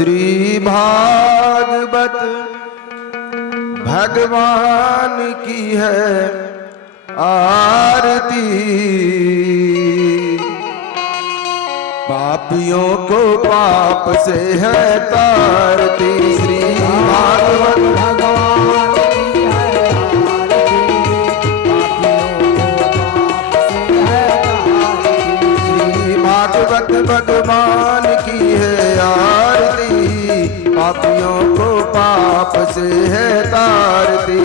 श्री भागवत भगवान की है आरती, पापियों को पाप से है तारती। श्री भागवत भगवान की है आरती, श्री भागवत भगवान की है आरती, पापियों को पाप से है तारती।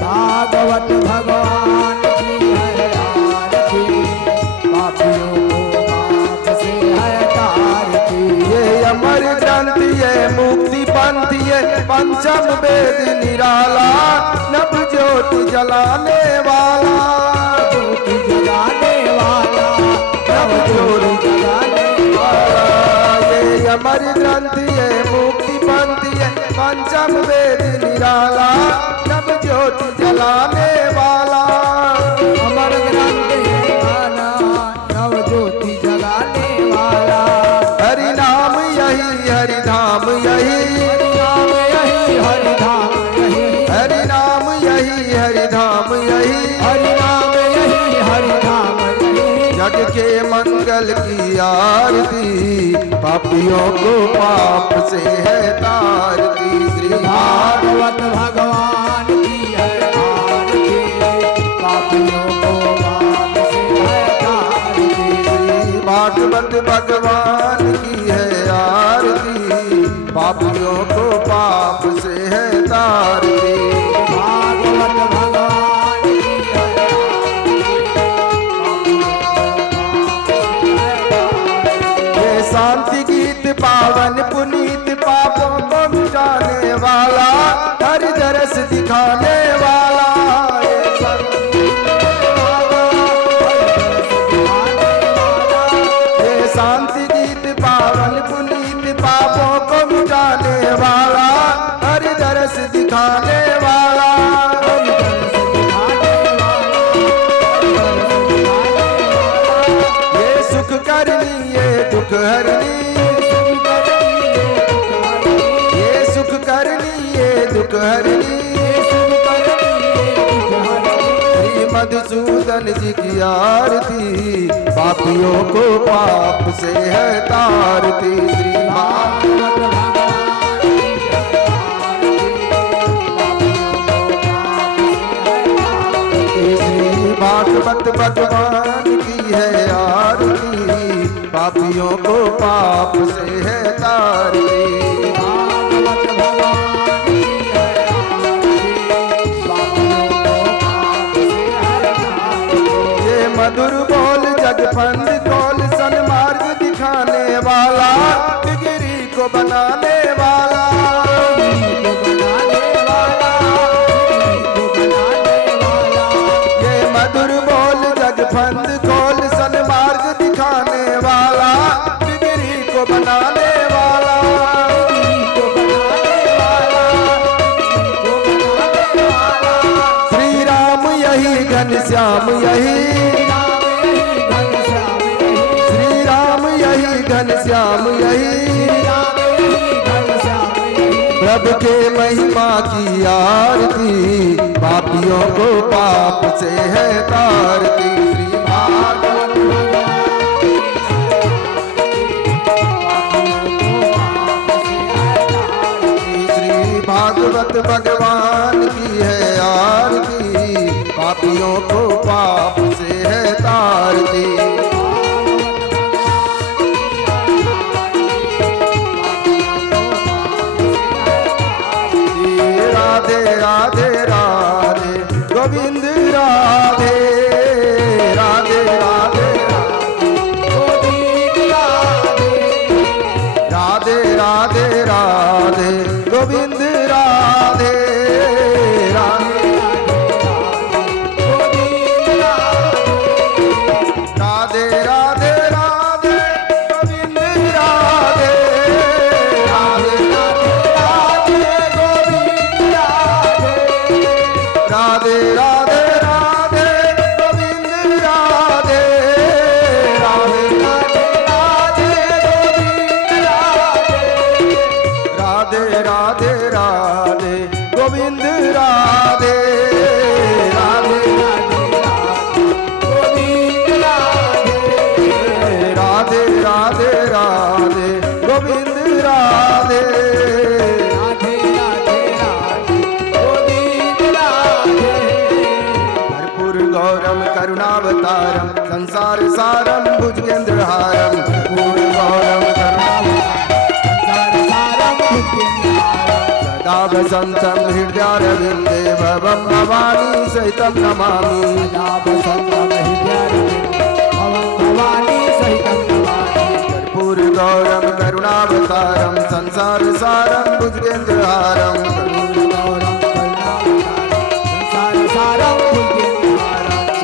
भागवत भगवान की है आरती, पापियों को पाप से है तारती। ये अमर ग्रंथ ये मुक्ति पंथ ये पंचम वेद निराला, नभ ज्योति जलाने वाला, ज्योति जलाने वाला, नभ ज्योति जलाने वाला। ये अमर ग्रंथ ये मुक्ति पंथ ये पंचम वेद निराला, नभ ज्योति जलाने वाला। अमर ग्रंथ है गाना, नव ज्योति जलाने वाला। हरि नाम यही हरि धाम यही, हरि नाम यही हरि धाम यही, हरि नाम यही हरि धाम यही, हरि नाम यही हरि धाम यही। जग के मंगल की आरती, पापियों को पाप से है तारती। श्री भागवत भगवान की है आरती, पापियों को पाप से है तारती। श्री भागवत भगवान की है आरती, पापियों को पाप से है तारती। भागवत भगवान की है आरती, ये शांति गीत पावन पुनीत, पापों को मिटाने वाला, हर दरस दिखाने वाला। ये शांति गीत पावन पुनीत, पापों को मिटाने वाला, हर दरस दिखाने वाला। ये सुख करनी ये दुख हरनी, ये सुख करनी ये दुख हरनी। श्री मधुसूदन जी की आरती, पापियों को पाप से है तारती। श्री भागवत भगवान की है आरती, पापियों को पाप से है तारती। भागवत भगवान की है आरती, पापियों को पाप से है तारती। ये मधुर बोल जगफंद कौल सन्मार्ग दिखाने वाला, डिगरी को बनाने वाला। ये मधुर बोल जगफंद कौल सन्मार्ग दिखाने वाला, डिगरी को बनाने वाला। श्री राम यही घनश्याम यही, श्री राम यही घनश्याम यही, प्रभु के महिमा की आरती, पापियों को पाप से है तारती। श्री भागवत श्री भागवत भगवान की है आरती, पापियों को पाप से है तारती। राधे राधे राधे गोविंद राधे, राधे राधे गोविंद राधे, राधे राधे गोविंद राधे, राधे राधे राधे राधे गोविंद राधे, राधे राधे गोविंद राधे, राधे राधे राधे गोविंद राधे, राधे राधे राधे गोविंद राधे। राधे राधे गोविंद राधे राधे गोविंद राधे राधे राधे गोविंद राधे राधे गोविंद राधे भरपूर गौरम करुणावतारम संसार सारम भुजगेंद्रहारम भरपूर गौरम सदा वसंतं हृदयारविन्दे भवं भवानी सहितं नमामि भवानी सहितं नमामि कर्पूर गौरम करुणावतारम संसार सारम भुजगेंद्रहारम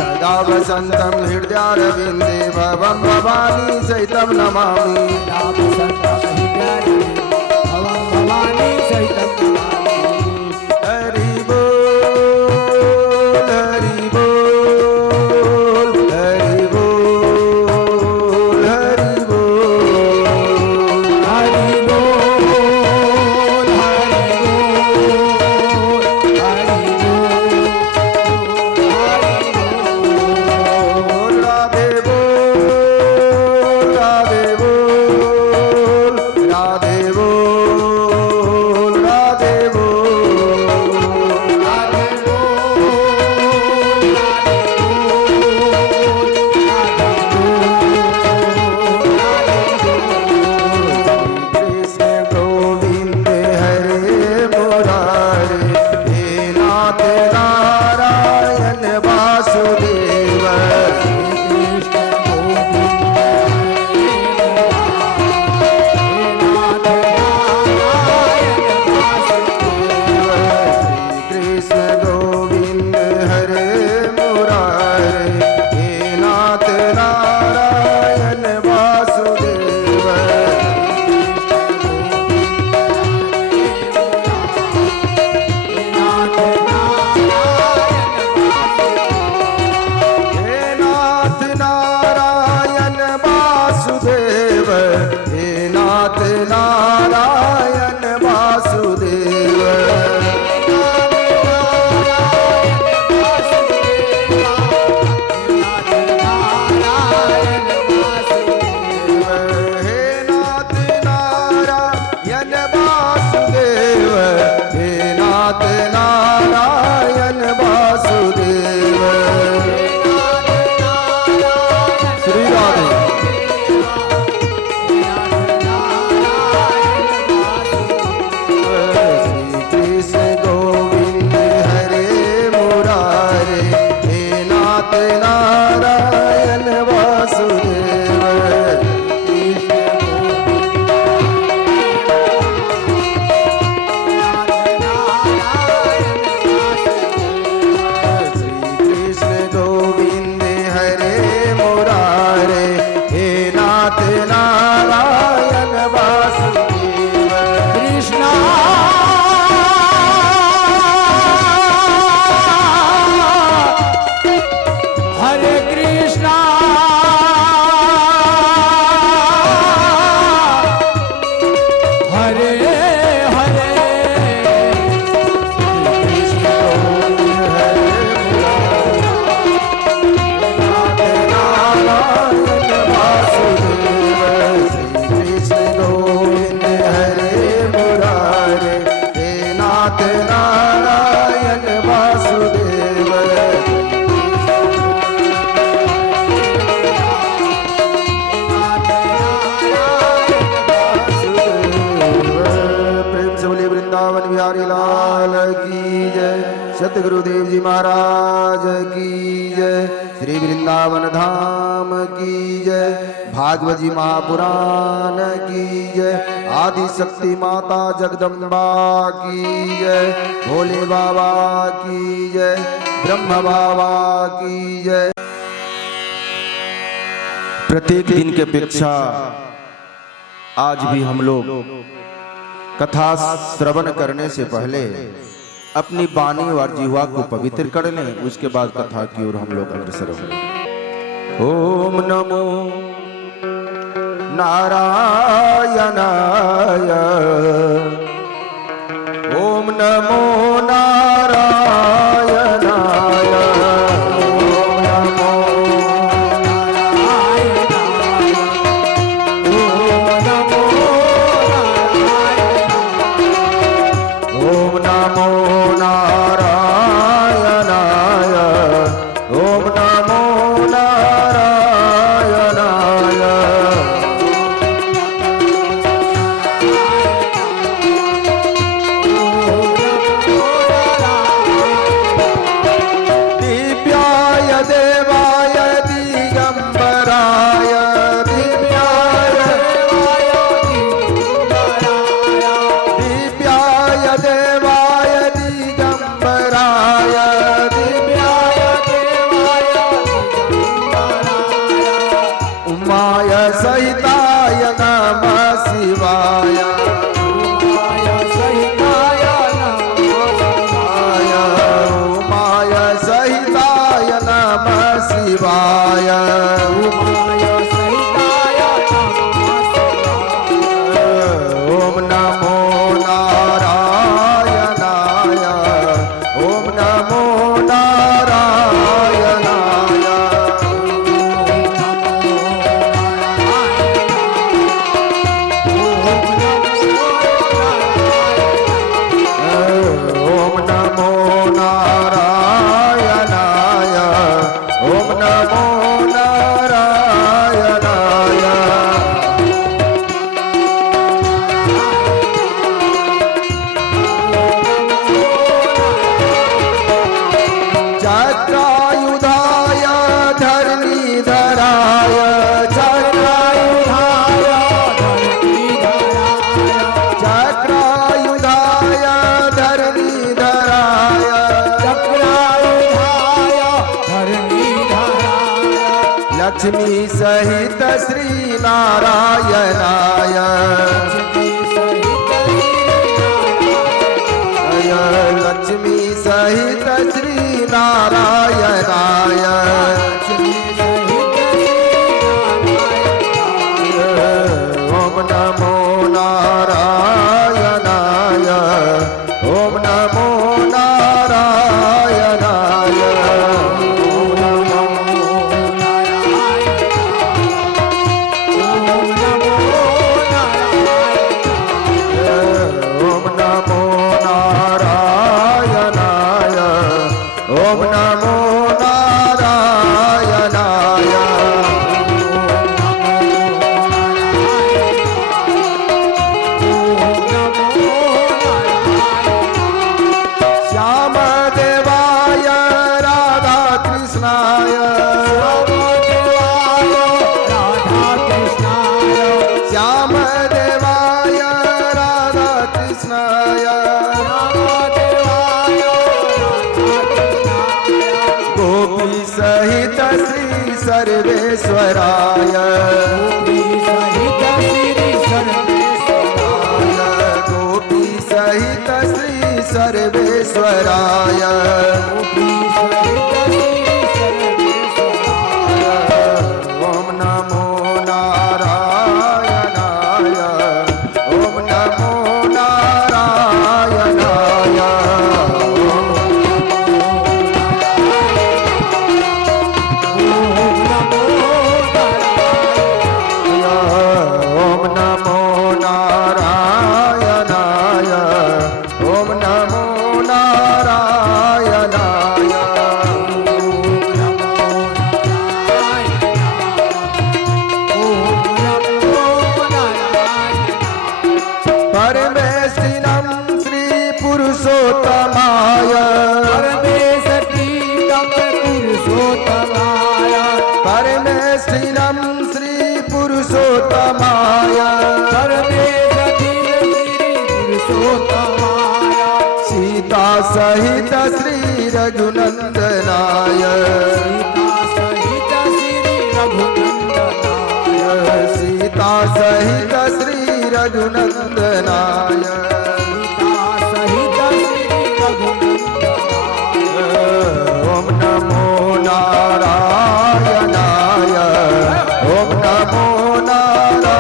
सदा वसंतं हृदयारविन्दे भवं भवानी सहितं नमामि भवानी सहितं हरि बोल हरि बोल हरि बोल हरि बोल हरि बोल हरि बोल राधे बोल राधे बोल राधे बोल राधे कृष्ण गोविंद हरे मुरारे हे नाथ नारायण वासुदेव कृष्ण गोविंद हरे मुरारे हे नाथ नारायण वासुदेव हे नाथ नारायण वासुदेव हे नाथ नारायण वासुदेव हे नाथ नारायण वासुदेव हे नाथ नारायण वासुदेव श्री राधे श्री कृष्ण गोविंद हरे मुरारे हे नाथ नारायण वासुदेव श्री कृष्ण गोविंद हरे मुरारे हे नाथ नारायण वासुदेव कृष्णा हरे कृष्णा हरे हरे कृष्ण गोविंद हरे मुरारे नारायण वासुदेव श्री कृष्ण गोविंद हरे मुरारे हे नाथ नारायण वासुदेव प्रेम से बोलिए वृंदावन बिहारी लाल की जय सत गुरुदेव जी महाराज की जय श्री वृंदावन धाम की जय भागवत जी महापुराण की जय आदि शक्ति माता जगदम्बा की जय भोले बाबा की जय ब्रह्म बाबा की जय। प्रत्येक दिन की अपेक्षा आज भी हम लोग कथा श्रवण करने से पहले अपनी वाणी और जीवा को पवित्र कर लें, उसके बाद कथा की ओर हम लोग अग्रसर हों। ओम नमो नारायणाय नमो नारायणाय ओम नमो नारायणाय ओम नमो नारायणाय दिव्याय देवाय दिगंबराय दिव्याय देवाय दिगंबराय उमाय सहिताय नमः शिवाय उमाय सहिताय नमः शिवाय ओम नमो नारायणाय ओम नमो नारायणाय ओम नमो नारायणाय ओम नमो नारायणाय चक्रायुधाय धरणीधराय चक्रायुधाय धरणीधराय लक्ष्मी सहित श्री नारायणाय लक्ष्मी सहित श्री नारायणाय ओम नमो नारायणाय ओम नमो नारायणाय ओम नमो नारायणाय ओम नमो नारायणाय श्याम देवाय राधा कृष्णाय श्याम देवाय राधा कृष्णाय गोपी सहित श्री सर्वेश्वराय गोपी सहित श्री सर्वेश्वराय ओम नमो नारायणाय ओम नमो नारायणाय ओम नमो नारायणाय ओम नमो नारायणाय परमेष्ठिनं श्री पुरुषोत्तमाय परमेष्ठिनं श्री पुरुषोत्तमाय सीता सहित श्री रघुनंदनाय सीता सहित श्री रघुनंदनाय ओम नमो नारायणाय ओम नमो नारायणाय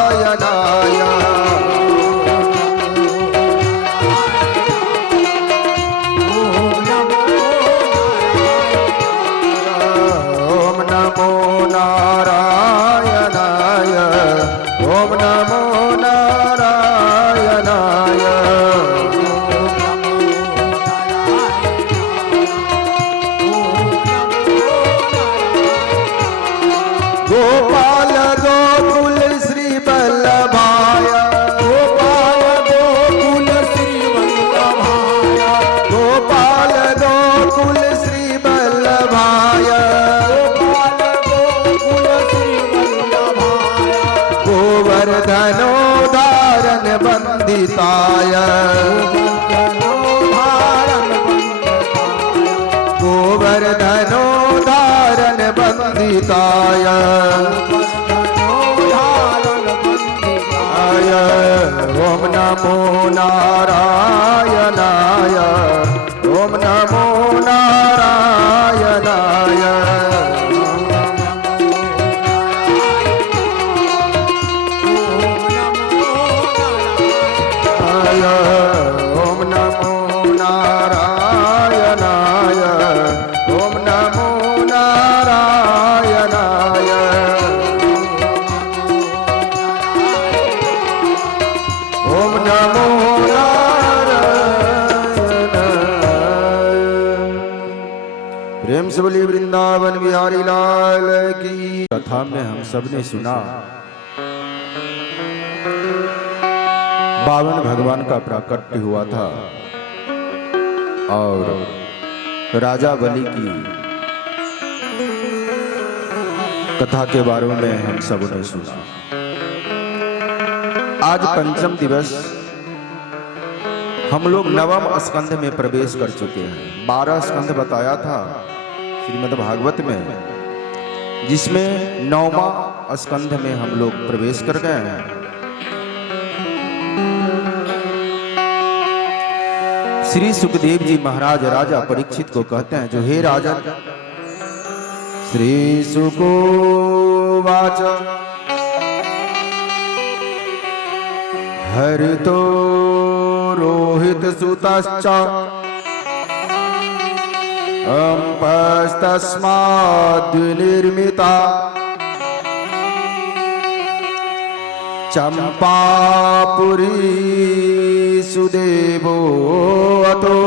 नारायणाय ओम नमो नारायणाय ओम नमो नारायणाय गोपाल गोकुल श्री वल्लभाय गोपाल गोकुल श्री वल्लभाय गोपाल गोकुल श्री वल्लभाय गोपाल गोकुल श्री वल्लभाय गोवर्धनोधारण वन्दिताय गोवर्धनोधारण वन्दिताय ओम नमो नारायणाय ओम नमो नारायणाय ओम नमो नारायणाय ओम नमो नारायणाय ओम नमो नारायणाय। प्रेम से बोलिए वृंदावन बिहारी लाल की। कथा में हम सब ने सुना बावन भगवान का प्राकट्य हुआ था और राजा बलि की कथा के बारे में हम सब ने सुना। आज पंचम दिवस हम लोग नवम स्कंध में प्रवेश कर चुके हैं। 12 स्कंध बताया था श्रीमद् भागवत में, जिसमें 9वां स्कंध में हम लोग प्रवेश कर गए हैं। श्री सुखदेव जी महाराज राजा परीक्षित को कहते हैं, जो हे राजन, श्री सुकोवाच हरितो रोहित सुतश्च अंपस्तस्माद्विनिर्मिता चंपापुरी सुदेवो अतो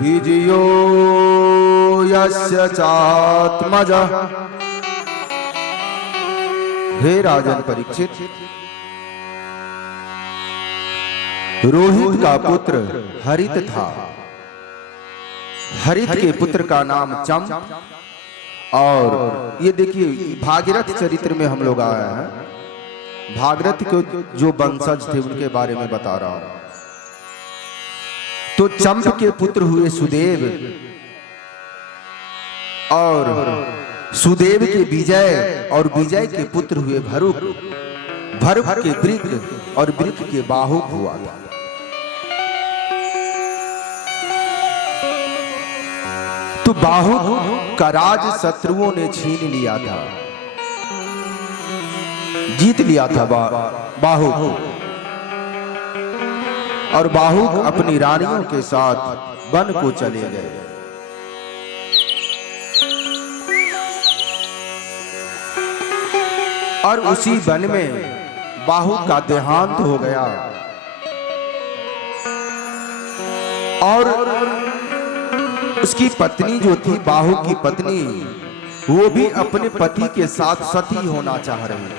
विजयो यस्य चात्मजः। हे राजन परीक्षित, रोहित का पुत्र हरित था। हरित के पुत्र का नाम चंप। और ये देखिए भागीरथ चरित्र में हम लोग आया है, भागीरथ के जो वंशज थे उनके बारे में बता रहा हूं। तो चंप के पुत्र हुए सुदेव और सुदेव के विजय और विजय के पुत्र हुए भरुक। भरुक के वृक और वृक के बाहुक हुआ था। तो बाहुक का राज शत्रुओं ने छीन लिया था, जीत लिया था बाहुक। और बाहुक अपनी रानियों के साथ वन को चले गए। और उसी वन में बाहुक का देहांत हो गया और उसकी पत्नी जो थी, बाहुक की पत्नी, वो भी अपने पति के साथ सती होना चाह रही थी।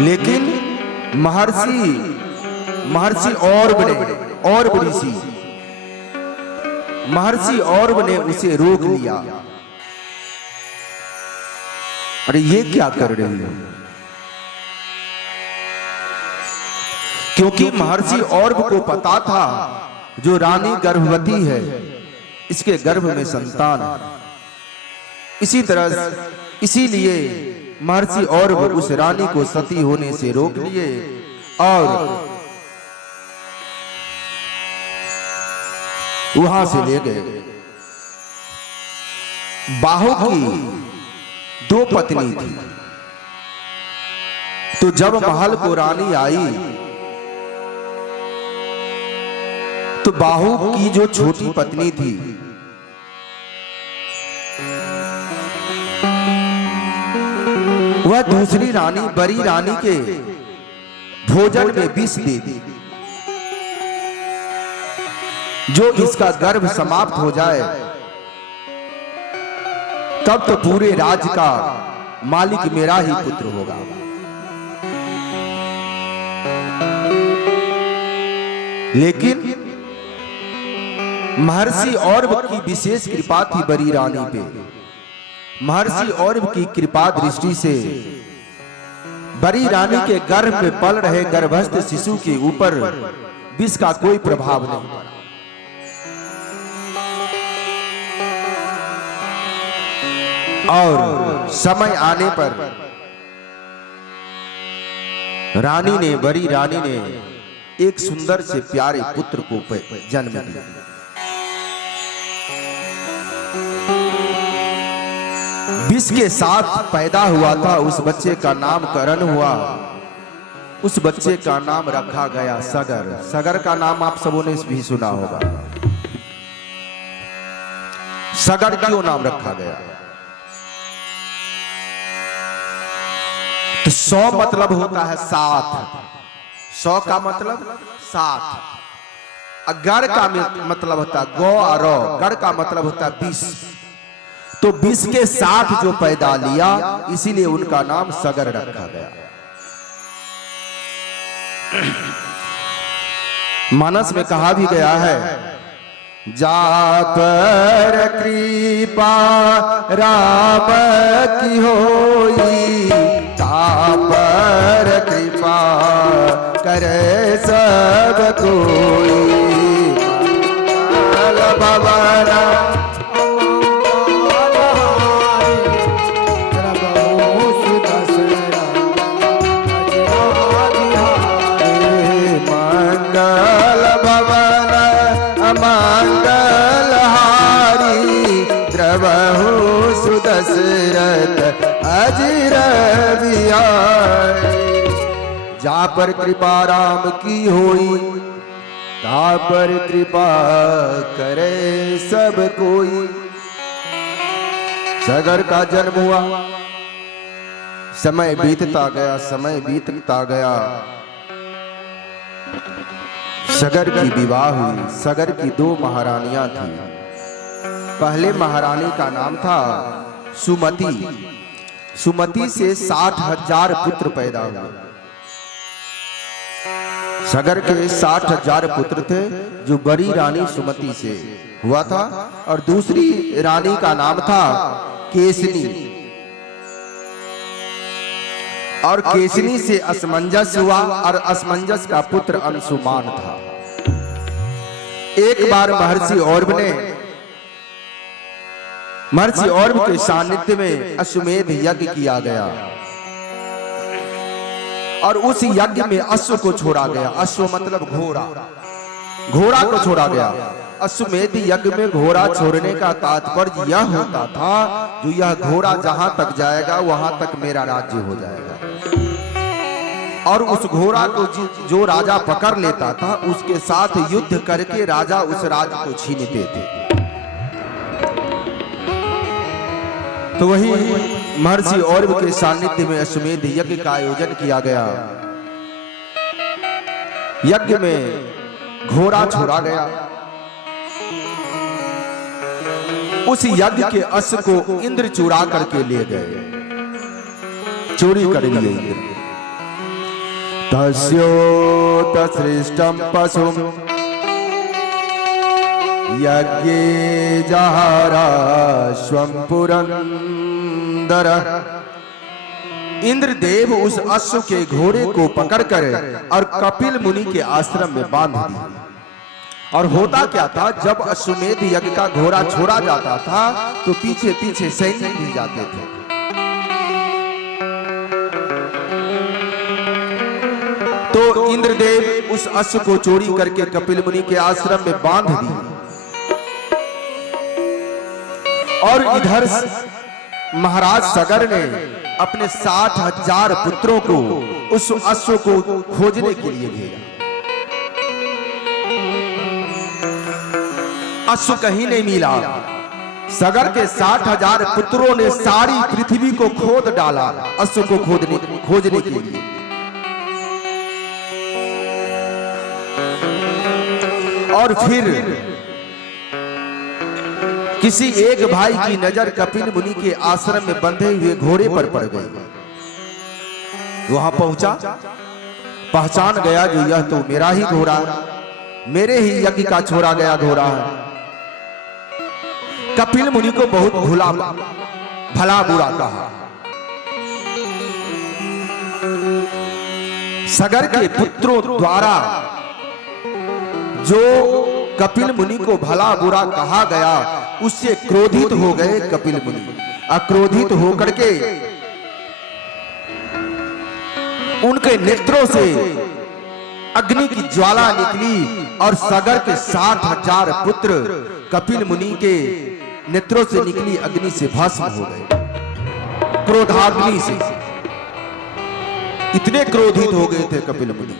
लेकिन महर्षि औरव ने उसे रोक लिया। अरे ये क्या कर रही हो? क्योंकि महर्षि औरव को पता था जो रानी गर्भवती है, इसके गर्भ में संतान है। इसीलिए महर्षि औरव उस रानी को सती होने से रोक लिए और वहां से ले गए। बाहु की 2 पत्नी थी। तो जब महल को रानी आई तो बाहु की जो छोटी पत्नी थी वह दूसरी रानी बड़ी रानी के भोजन में विष दे दी, जो इसका गर्भ समाप्त हो जाए तब तो पूरे राज्य का मालिक मेरा ही पुत्र होगा। लेकिन महर्षि औरव की विशेष कृपा थी बड़ी रानी पे। महर्षि औरव की कृपा दृष्टि से बड़ी रानी के गर्भ में पल रहे गर्भस्थ शिशु के ऊपर विष का कोई प्रभाव नहीं पड़ा। और समय आने पर रानी ने बड़ी रानी ने एक सुंदर से प्यारे पुत्र को जन्म दिया। विष के साथ पैदा हुआ था, उस बच्चे का नाम करण हुआ। उस बच्चे का नाम रखा गया सगर। सगर का नाम आप सबों ने भी सुना होगा। सगर क्यों नाम रखा गया? तो 100 मतलब होता है 7। 100 का मतलब 7। गढ़ का मतलब होता है गौ और गढ़ का मतलब होता है 20। तो 20 के साथ जो पैदा लिया, इसीलिए उनका नाम सगर रखा गया। मानस में कहा भी गया है, जा पर कृपा राम की होई, ता पर कृपा करे सब कोई। भवन दशरथ अजिर जा पर कृपा राम की होई, ता पर कृपा करे सब कोई। सगर का जन्म हुआ, समय बीतता गया, समय बीतता गया। सगर की विवाह हुई। सगर की 2 महारानियां थी। पहले महारानी का नाम था सुमति। सुमति से 60,000 पुत्र पैदा हुए। सगर के 60,000 पुत्र थे, जो बड़ी रानी सुमति से हुआ था। और दूसरी रानी का नाम था केसनी। और केसनी से असमंजस हुआ, और असमंजस का पुत्र अंशुमान था। एक बार महर्षि औरव के सानिध्य में अश्वमेध यज्ञ किया गया, और उस यज्ञ में अश्व को छोड़ा गया। अश्व मतलब घोड़ा। घोड़ा को छोड़ा गया। अश्वमेध यज्ञ में घोड़ा छोड़ने का तात्पर्य यह होता था, जो यह घोड़ा जहां तक जाएगा वहां तक मेरा राज्य हो जाएगा। और उस घोड़ा को जो राजा पकड़ लेता था, उसके साथ युद्ध करके राजा उस राज्य को छीनते थे। तो वही महर्षि औरव के सानिध्य में अश्वमेध यज्ञ का आयोजन किया गया। यज्ञ में घोड़ा छोड़ा गया। उस यज्ञ के अश्व को इंद्र चुरा करके ले गए, चोरी कर लिए इंद्र। तस्योत सृष्टम पशुम यज्ञे जहाराश्वं पुरंदर। इंद्रदेव उस अश्व के घोड़े को पकड़कर और कपिल मुनि के आश्रम में बांध दिया। और होता क्या था, जब अश्वमेध यज्ञ का घोड़ा छोड़ा जाता था तो पीछे पीछे सैनिक भी जाते थे। तो इंद्रदेव उस अश्व को चोरी करके कपिल मुनि के आश्रम में बांध दिए। और इधर महाराज सगर ने अपने 60,000 पुत्रों को उस अश्व को खोजने के लिए भेजा। अश्व कहीं नहीं मिला। सगर के 60,000 पुत्रों ने सारी पृथ्वी को खोद डाला अश्व को खोजने के लिए। और फिर किसी एक भाई की नजर कपिल मुनि के आश्रम में बंधे हुए घोड़े पर पड़ गई। वहां पहुंचा, पहचान गया जो यह तो मेरा ही घोड़ा, मेरे ही यज्ञ का छोड़ा गया घोड़ा है। कपिल मुनि को बहुत भला बुरा कहा। सगर के पुत्रों द्वारा जो कपिल मुनि को भला बुरा कहा गया, उससे क्रोधित हो गए कपिल मुनि। अक्रोधित होकर के उनके नेत्रों से अग्नि की ज्वाला निकली और सगर के 60,000 पुत्र कपिल मुनि के नेत्रों से निकली अग्नि से भस्म हो गए। क्रोधाग्नि से इतने क्रोधित हो गए थे कपिल मुनि।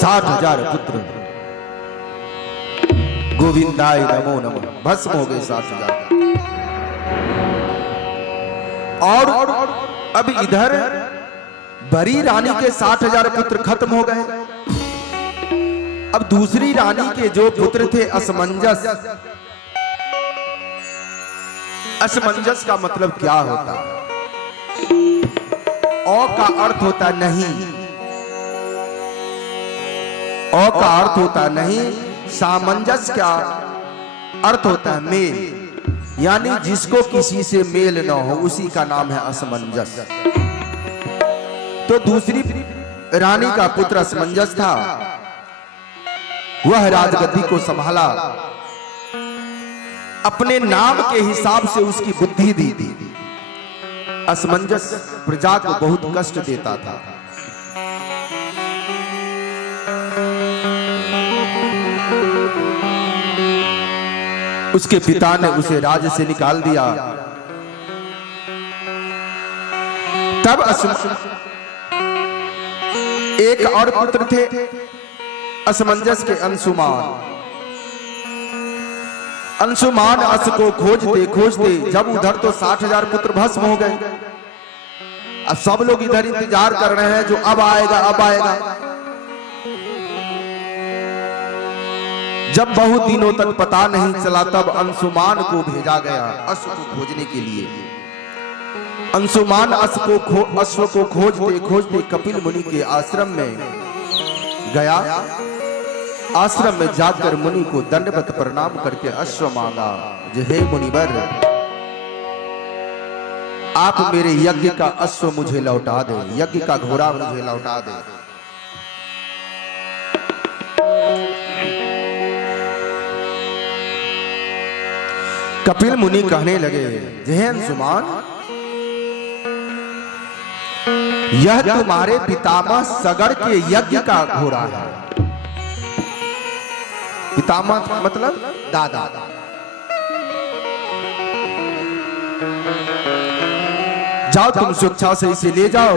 60,000 पुत्र गोविंदाय नमो नमः भस्म हो गए 60,000। और अब इधर बड़ी रानी के 60,000 पुत्र खत्म हो गए। अब दूसरी रानी के जो पुत्र थे असमंजस। असमंजस का मतलब क्या होता है? औ का अर्थ होता नहीं, औ का अर्थ होता नहीं, सामंजस्य का अर्थ होता है मेल, यानी जिसको किसी से मेल न हो उसी का नाम है असमंजस। तो दूसरी रानी का पुत्र असमंजस था, वह राजगद्दी को संभाला, अपने नाम के हिसाब से उसकी बुद्धि दी थी। असमंजस प्रजा को बहुत कष्ट देता था। उसके पिता ने उसे राज्य से निकाल दिया। तब एक और पुत्र थे असमंजस के, अंशुमान। अंशुमान अस को खोजते खोजते जब उधर तो 60,000 पुत्र भस्म हो गए। अब सब लोग इधर इंतजार कर रहे हैं जो अब आएगा अब आएगा। जब बहुत दिनों तक पता नहीं चला, तब अंशुमान को भेजा गया अश्व को खोजने के लिए। अंशुमान अश्व को खोजते खोजते कपिल मुनि के आश्रम में गया। आश्रम में जाकर मुनि को दंडवत प्रणाम करके अश्व मांगा, जो हे मुनिवर, आप मेरे यज्ञ का अश्व मुझे लौटा दे, यज्ञ का घोड़ा मुझे लौटा दे। कपिल मुनि कहने लगे, हे अंशुमान, यह तुम्हारे पितामह सगर के यज्ञ का घोड़ा है। पितामह मतलब दादा। जाओ तुम स्वेच्छा से इसे ले जाओ,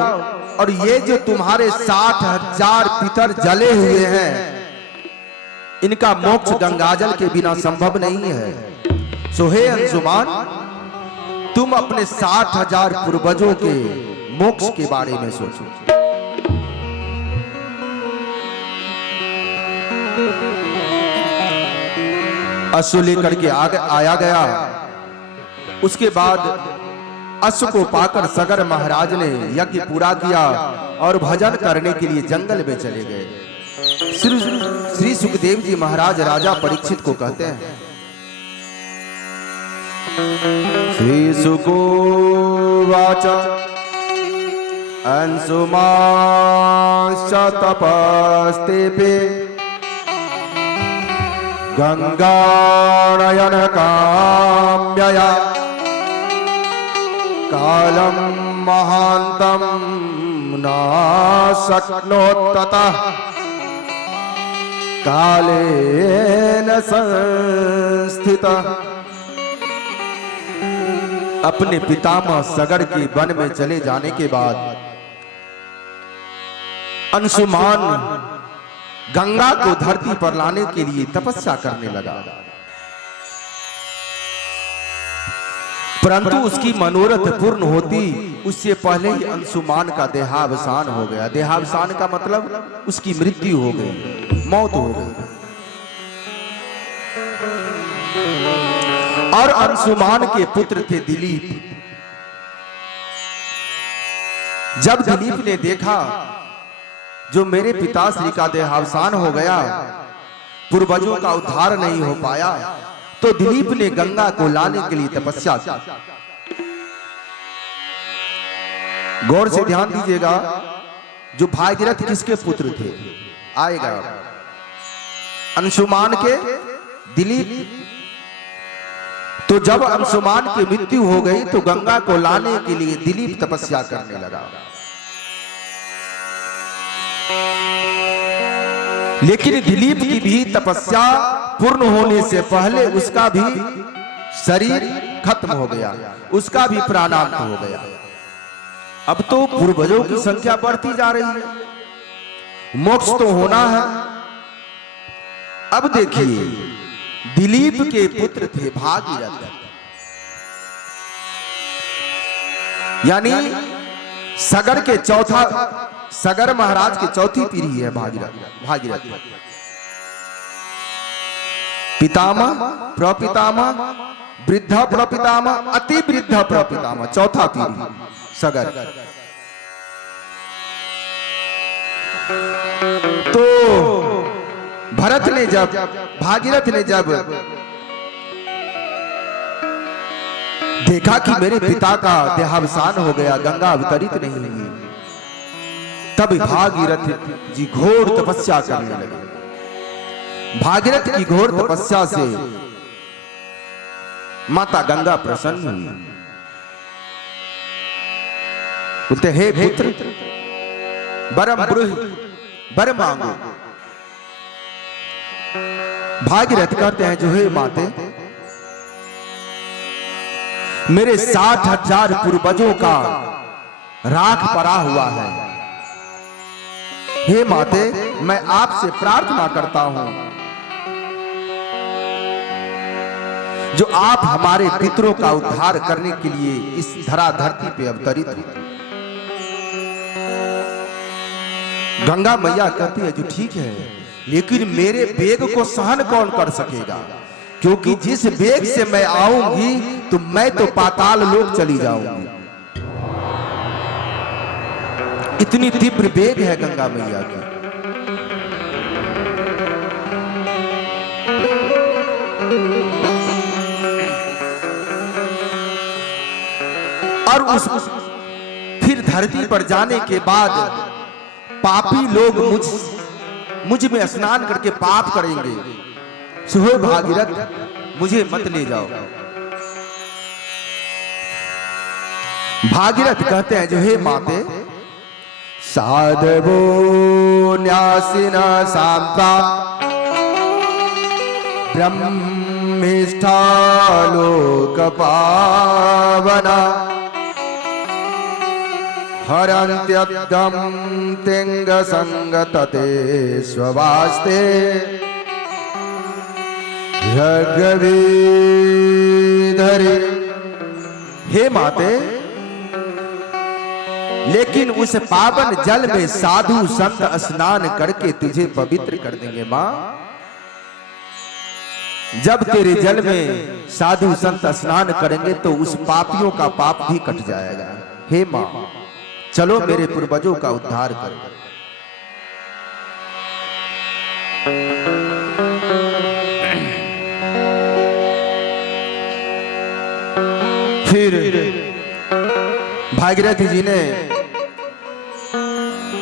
और ये जो तुम्हारे 60,000 पितर जले हुए हैं, इनका मोक्ष गंगाजल के बिना संभव नहीं है। सो हे अंशुमान, तुम अपने 60,000 पूर्वजों के मोक्ष के बारे में सोचो। अश्व लेकर के आया गया। उसके बाद अश्व को पाकर सगर महाराज ने यज्ञ पूरा किया और भजन करने के लिए जंगल में चले गए। श्री सुखदेव जी महाराज राजा परीक्षित को कहते हैं, श्री सुकोवाच अंशुमांश्च तपस्तेपे गंगानयन काम्यया कालम महांतम न शक्नोत्ततः कालेन संस्थितः। अपने पितामह सगर के वन में चले जाने के बाद अंशुमान गंगा को धरती पर लाने के लिए तपस्या करने लगा, परंतु उसकी मनोरथ पूर्ण होती उससे पहले ही अंशुमान का देहावसान हो गया। देहावसान का मतलब उसकी मृत्यु हो गई, मौत हो गई। और अंशुमान के पुत्र थे दिलीप। जब दिलीप ने देखा जो मेरे पिताश्री का देहावसान हो गया, पूर्वजों का उद्धार नहीं हो पाया, तो दिलीप ने गंगा को लाने के लिए तपस्या की। गौर से ध्यान दीजिएगा, जो भागीरथ किसके पुत्र थे आएगा, अंशुमान के दिलीप। तो जब अंशुमान की मृत्यु हो गई तो गंगा को लाने के लिए दिलीप तपस्या करने लगा, लेकिन दिलीप की भी तपस्या पूर्ण होने से पहले उसका भी शरीर खत्म हो गया, उसका भी प्राणांत हो गया। अब तो पूर्वजों की संख्या बढ़ती जा रही है, मोक्ष तो होना है। अब देखिए, दिलीप के पुत्र थे भागीरथ, यानी सगर के सगर महाराज की चौथी पीढ़ी है भागीरथ। पितामह, प्रपितामह, वृद्ध प्रपितामह, अति वृद्ध प्रपितामह, चौथा पीढ़ी सगर। तो भागीरथ ने जब देखा कि मेरे पिता का देहावसान हो गया, गंगा अवतरित नहीं हुई, तब भागीरथ जी घोर तपस्या करने लगे। भागीरथ की घोर तपस्या से माता गंगा प्रसन्न हुई। बोलते, हे पुत्र, बरम ब्रूहि, बर मांगो। भागीरथ कहते हैं, जो हे माते, मेरे 60,000 पूर्वजों का राख पड़ा हुआ है। हे माते, मैं आपसे प्रार्थना करता हूं, जो आप हमारे पितरों का उद्धार करने के लिए इस धरती पे अवतरित हुए। गंगा मैया कहती है, जो ठीक है, लेकिन मेरे वेग को सहन कौन कर सकेगा, क्योंकि जिस वेग से मैं आऊंगी तो मैं तो पाताल लोक चली जाऊंगी। इतनी तीव्र वेग है गंगा मैया की। और फिर धरती पर जाने के बाद पापी लोग मुझ में स्नान करके पाप करेंगे। सुहे भागीरथ, मुझे मत ले जाओ। भागीरथ कहते हैं, जो हे माते, साधवो न्यासिना सांप्रा ब्रह्मिष्ठा लोक पावना हरन्त्यद्दं तिंग संगतते स्ववास्ते यज्ञवीधरे। हे माते, लेकिन उस पावन जल में साधु संत स्नान करके तुझे पवित्र कर देंगे। मां, जब तेरे जल में साधु संत स्नान करेंगे तो उस पापियों का पाप भी कट जाएगा। हे मां, चलो मेरे पूर्वजों का उद्धार करो। फिर भागीरथ जी ने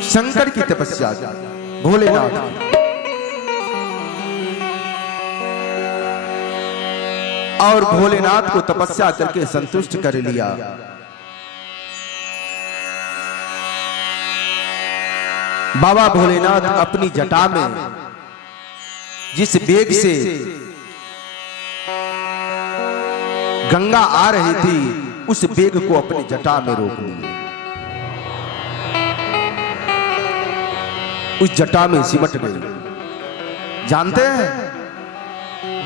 शंकर की तपस्या की, भोलेनाथ की। और भोलेनाथ को तपस्या करके संतुष्ट कर लिया। बाबा भोलेनाथ अपनी जटा में जिस वेग से गंगा आ रही थी उस वेग को अपनी जटा में रोक लिए, उस जटा में सिमट गई। जानते हैं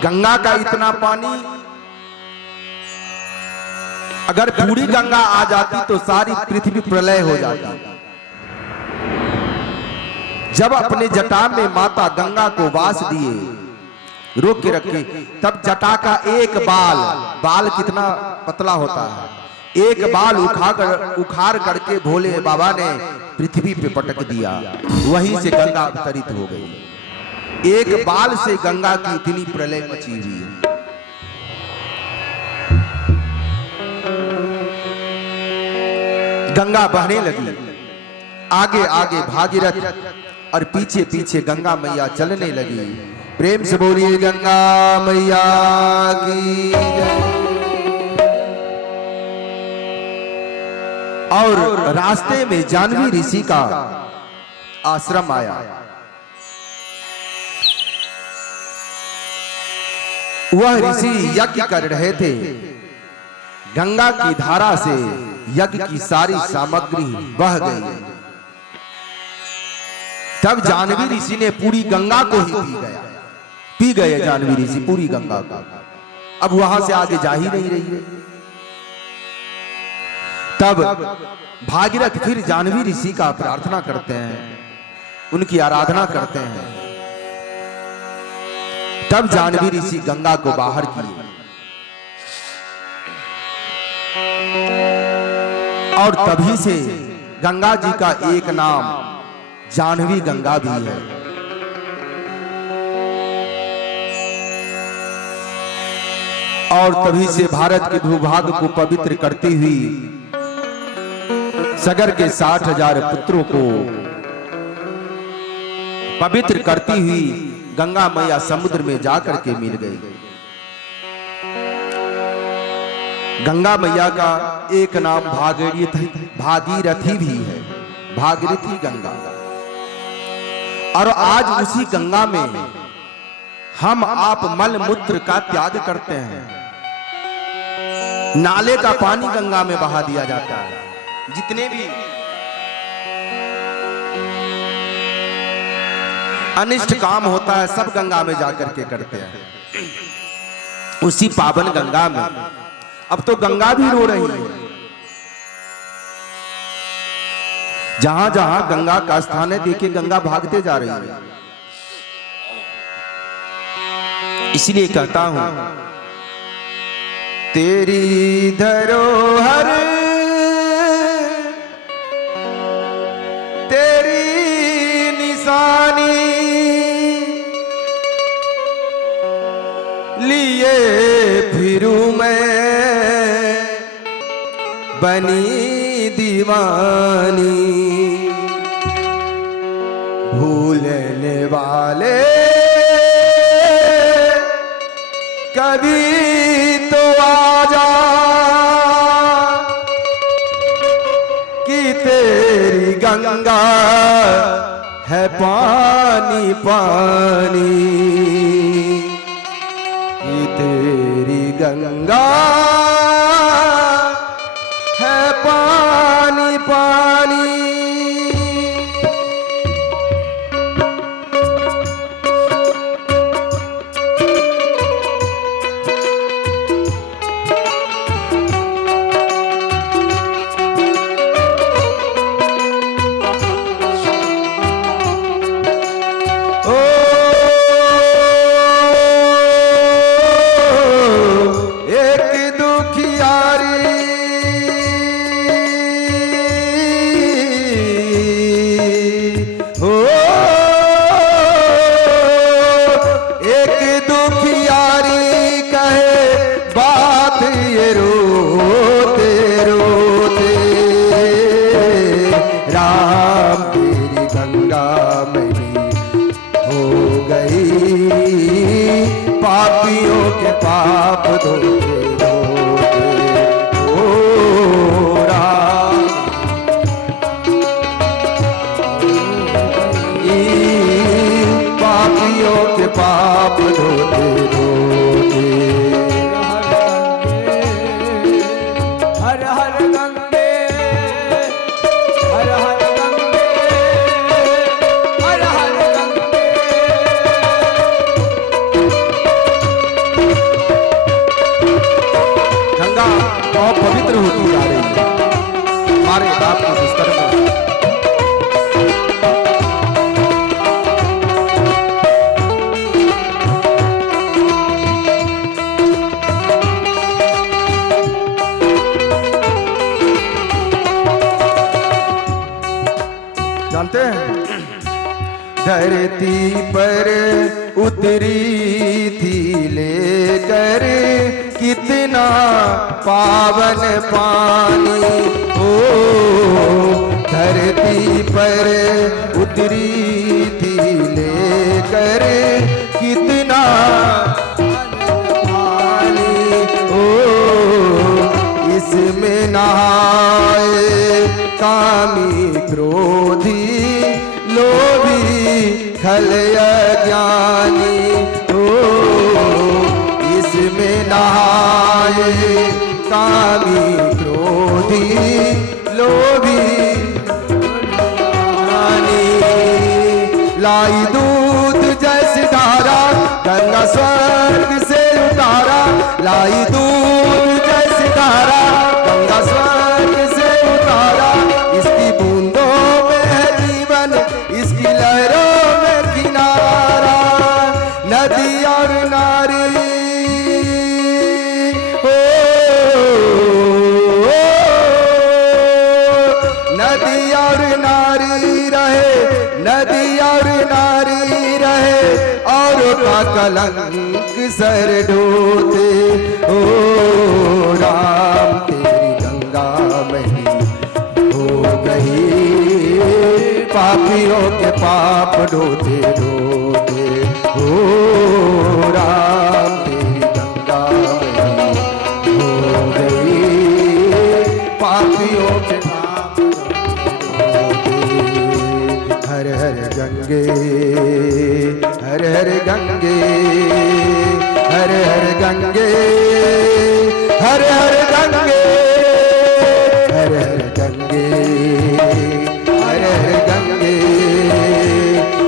गंगा का इतना पानी, अगर पूरी गंगा आ जाती तो सारी पृथ्वी प्रलय हो जाती। जब अपने जटा में माता गंगा को वास दिए, रोक के रखे, तब जटा का एक बाल कितना पतला होता है, एक बाल उखाड़ करके भोले बाबा ने पृथ्वी पे पटक दिया। वहीं से गंगा अवतरित हो गई। एक बाल से गंगा की इतनी प्रलय मची हुई है। गंगा बहने लगी, आगे आगे भागीरथ और पीछे पीछे गंगा मैया चलने लगी। प्रेम से बोलिए गंगा मैया की जय। और रास्ते में जानवी ऋषि का आश्रम आया। वह ऋषि यज्ञ कर रहे थे। गंगा की धारा से यज्ञ की सारी सामग्री बह गई। तब जानवी ऋषि ने पूरी गंगा को ही पी गए जानवी ऋषि पूरी गंगा को। अब वहां से आगे जा ही नहीं रही है। तब भागीरथ फिर जानवी ऋषि का प्रार्थना करते हैं, उनकी आराधना करते हैं। तब जानवी ऋषि गंगा को बाहर किए और तभी से गंगा जी का एक नाम जानवी गंगा भी है। और तभी से भारत के भूभाग को पवित्र करती हुई सगर के 60,000 पुत्रों को पवित्र करती हुई गंगा मैया समुद्र में जाकर के मिल गई। गंगा मैया का एक नाम भागीरथी भी है, भागीरथी गंगा। और आज उसी गंगा में हम आप मल मूत्र का त्याग करते हैं। नाले का पानी गंगा में बहा दिया जाता है। जितने भी अनिष्ट काम होता है सब गंगा में जाकर के करते हैं, उसी पावन गंगा में। अब तो गंगा भी रो रही है। जहां जहां गंगा का स्थान है, देखिए गंगा भागते जा रही है। इसलिए कहता हूं, तेरी धरोहर तेरी निशानी लिए फिरूं मैं बनी दीवानी। भूलने वाले कभी तो आजा कि तेरी गंगा है पानी पानी, कि तेरी गंगा है पानी पानी। पाप धोते धोते ओ राम, पापियों के पाप धोते धोते। गंगा अपवित्र होती जा रही है हमारे बाप के दुष्कर्मों से। जानते हैं धरती पर उतरी थी लेकर कितना पावन पानी, ओ धरती पर उतरी थी लेकर कितना पानी, ओ इसमें नहाए कामी क्रोधी लोभी खल अज्ञानी, ओ इसमें नहाए कामी क्रोधी लोभी ज्ञानी। लाई दूध जैसी धारा गंगा स्वर्ग से उतारा, लाई दूध जैसी धारा गंगा स्वर्ग से उतारा। इसकी बूंदों में है जीवन, इसकी लहरों में किनारा। नदी और नारी नदी और नारी रहे, नदी और नारी रहे और का कलंक सर ढोते। ओ राम तेरी गंगा मही हो गई पापियों के पाप ढोते ढोते। ओ राम तेरी गंगा मही हो गई पापियों के पाप ढोते। हर हर गंगे हर हर गंगे हर हर गंगे हर हर गंगे हर हर गंगे हर हर गंगे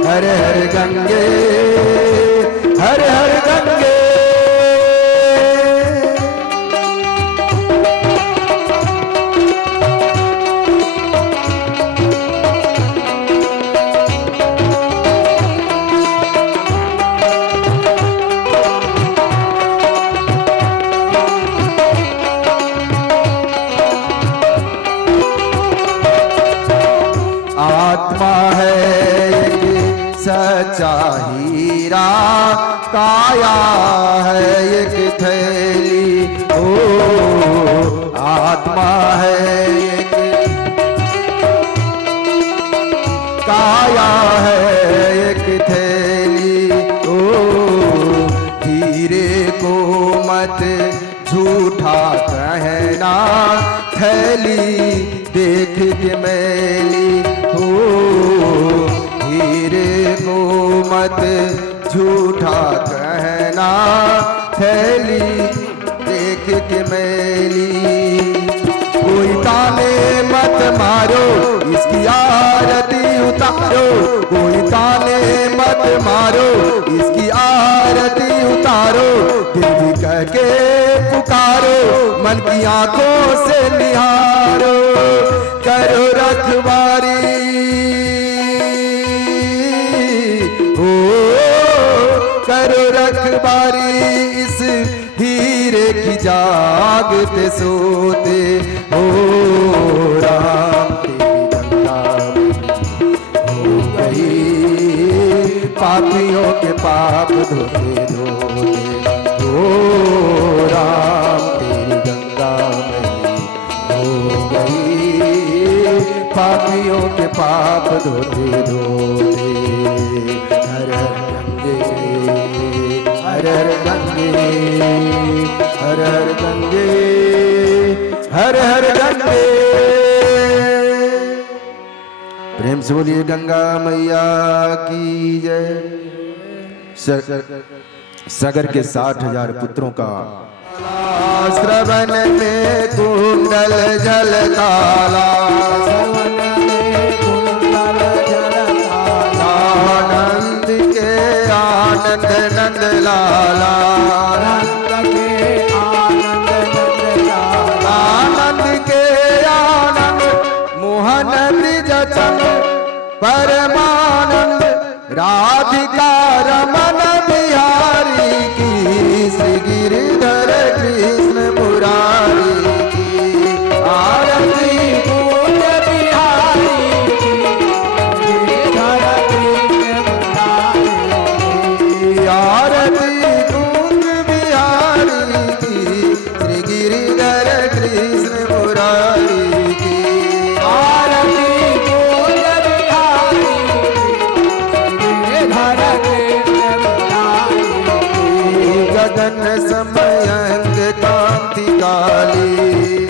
हर हर गंगे हर हर गंगे। आत्मा है एक सच्चा हीरा, काया है एक थैली। ओ आत्मा है एक काया है एक थैली। ओ हीरे को मत झूठा कहना, थैली देख के मैली। हो हीरे को मत झूठा कहना, थैली देख के मैली। कोई ताने मत मारो इसकी आरती उतारो, कोई ताने मत मारो इसकी आरती उतारो। दिल भी कह के पुकारो, मन की आंखों से निहारो। करो रखवारी हो, करो रखवारी इस हीरे की जागते सोते। हो राम तेरी गंगा हो गई पापियों के पाप धोते धोते। हो राम तेरी गंगा हो गई पापियों के पाप धोते धोते। हर हर गंगे हर हर गंगे हर हर गंगे हर हर गंगे। प्रेम से बोलिए गंगा मैया की जय। सगर के 60,000 पुत्रों का श्रवण में कुंडल जल काला, आनंद के आनंद नंद लाला, अचंग परमानंद राधिका रमन बिहारी की श्री गिरिधर कृष्ण मुरारी की आरती कुंज बिहारी की गिरिधर कृष्ण मुरारी की आरती कुंज बिहारी की श्री गिरिधर कृष्ण मुरारी की आरती कुंज बिहारी गिरिधर कृष्ण मुरारी गगन समयंग कांति काली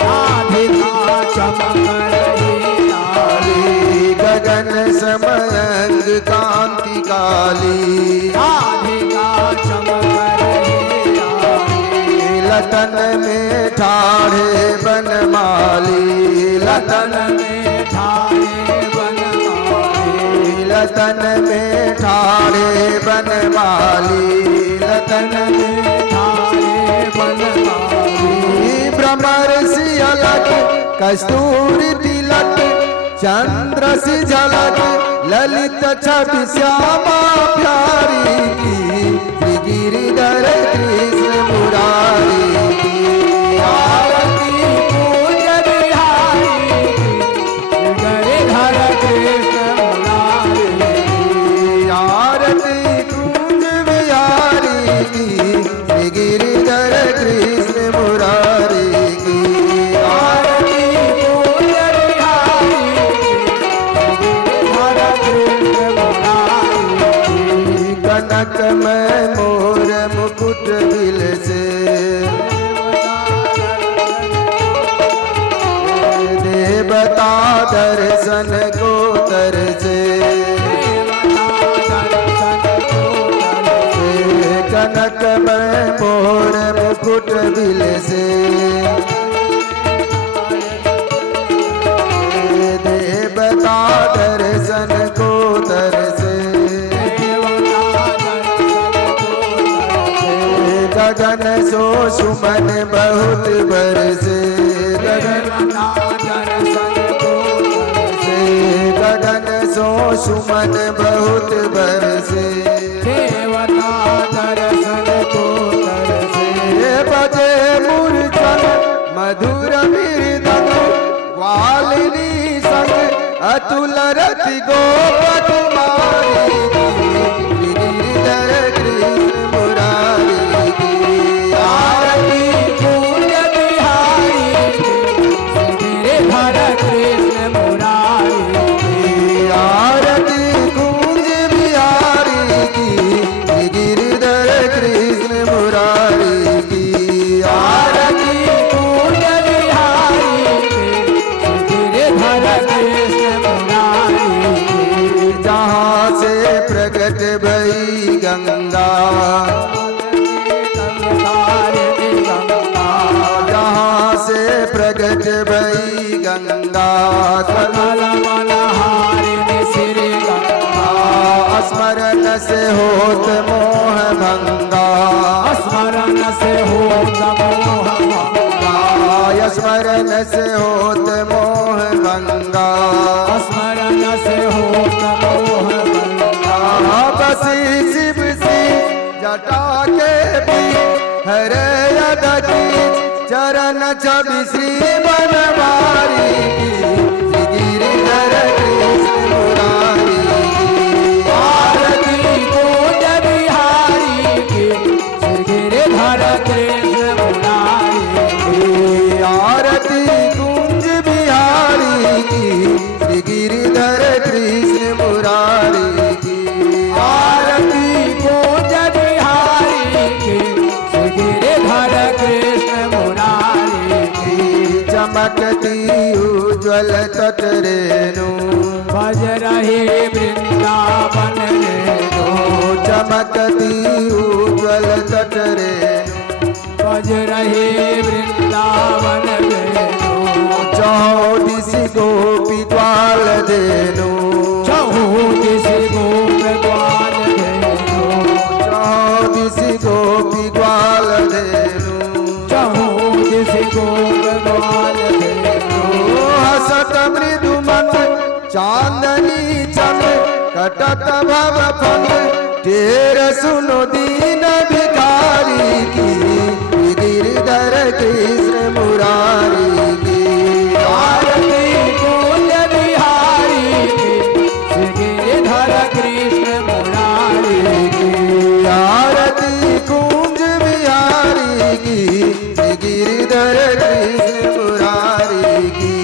राधिका चमक रही लाली गगन समयंग कांति काली राधिका चमक रही लाली लतन में ठाढ़े बनमाली लतन में ठाणे बनमाली लतन में ठाढ़े बनमाली लतन में ठाणे बनमाली भ्रमर सी अलग कस्तूरी तिलक चंद्र सी झलक ललित छवि श्यामा प्यारी की श्री गिरिधर कृष्ण मुरारी की आरती कुंज बिहारी गिरिधर कृष्ण मुरारी आरती कुंज बिहारी की श्री गिरिधर कृष्ण मुरारी की आरती कुंज बिहारी गिरिधर कृष्ण मुरारी कनक में मोर मुकुट बिल से देवता दर्शन को तर से कनक में मोर मुकुट बिल से देवता दर्शन को तर से गगन सो सुमन बहुत बरसे गगन सो सुमन बहुत बरसे देवता दर्शन को तरसे बजे मूर्छन मधुर मृदंग ग्वालिनी संग अतुल रति गोपकुमारी की गिरिधर कृष्ण मुरारी की आरती कुंज बिहारी गिरिधर कृष्ण मुरारी आरती कुंज बिहारी की गिरिधर कृष्ण मुरारी की आरती कुंज बिहारी गिरिधर कृष्ण मुरारी जहाँ से प्रकट भई गंगा जहाँ से प्रकट भई गंगा कमल मनहारिणी श्री गंगा स्मरण से होत मोह भंगा स्मरण से हो मोह भंगा स्मरण से होत मोह भंगा स्मरण से हो मोह भंगा बसी शिव सी जटा के भी हरे यदि चरण छवि श्री बनवारी की श्री गिरिधर कृष्ण मुरारी की आरती कुंज बिहारी की श्री गिरिधर कृष्ण मुरारी आरती कुंज बिहारी की श्री गिरिधर कृष्ण मुरारी की आरती कुंज बिहारी की श्री गिरिधर कृष्ण मुरारी चमकती उज्ज्वल तट रेणु बज रहे वृंदावन रेणु चमकती उज्ज्वल तट रेणु बज रहे वृंदावन रेणु चौदिस गोपी ग्वाल देनु चौदिस गोप ग्वाल धेनु चौदिस गोपी ग्वाल देनु चौदिस गोप ग्वाल धेनु हसत मृदु मंद चांदनी चम कटत भव फल तेर सुनो दीन भिखारी की गिरधर कृष्ण मुरारी की आरती कुंज बिहारी की श्री गिरधर कृष्ण मुरारी की आरती कुंज बिहारी की गिरधर कृष्ण मुरारी की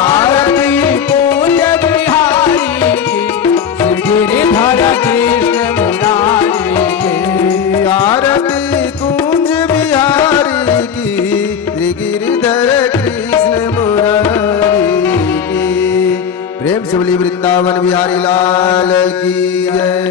आरती कुंज बिहारी की श्री गिरधर कृष्ण मुरारी की आरती कुंज बिहारी की गिरधर कृष्ण मुरारी की। प्रेम से बोली वृंदावन बिहारी लाल की जय।